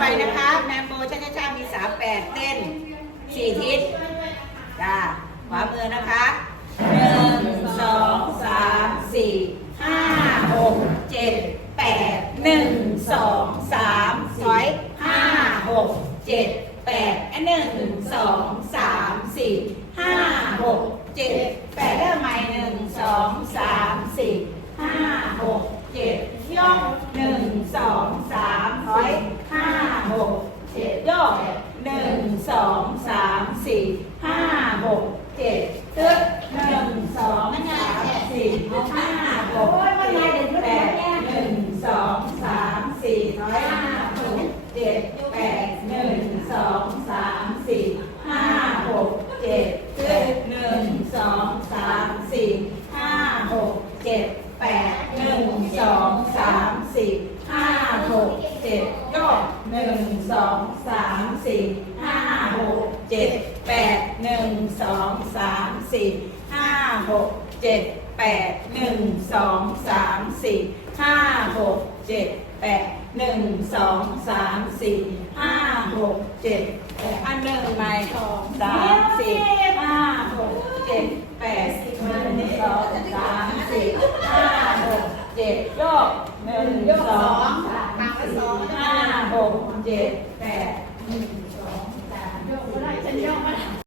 ไปนะคะแมมโบชาชาชามีสามแปดเต้นสี่ทิศจ้าขวามือนะคะหนึ่งสองสามสี่ห้าหกเจ็ดแปดหนึ่งสองสามถอยห้าหกเจ็ดแปดหนึ่งสองสามสี่ห้าหกเจ็ดแปดเริ่มใหม่หนึ่งสองสามสี่ห้าหกเจ็ดย่องหนึ่ง หนึ่งสองสามสี่ห้าหกเจ็ดตึ๊ดหนึ่งสองสามสี่ห้าหกเจ็ดแปดหนึ่งสองสามสี่ร้อยห้าหกเจ็ดแปดหนึ่งสองสามสี่ห้าหกเจ็ดตึ๊ดหนึ่งสองสามสี่ห้าหกเจ็ดแปดหนึ่งสองสามสี่ห้าหกเจ็ดก็หนึ่งสองสาม สี่ห้าหกเจ็ดแปดหนึ่งสองสามสี่ห้าหกเจ็ดแปดหนึ่งสองสามสี่ห้าหกเจ็ดแปดหนึ่งสองสามสี่ห้าหกเจ็ดแปดอันหนึ่งไม่สองสามสี่ห้าหกเจ็ดแปดหนึ่งสองสามสี่ห้าหกเจ็ดโยกหนึ่งสองสามสี่ห้าหกเจ็ดแปด ห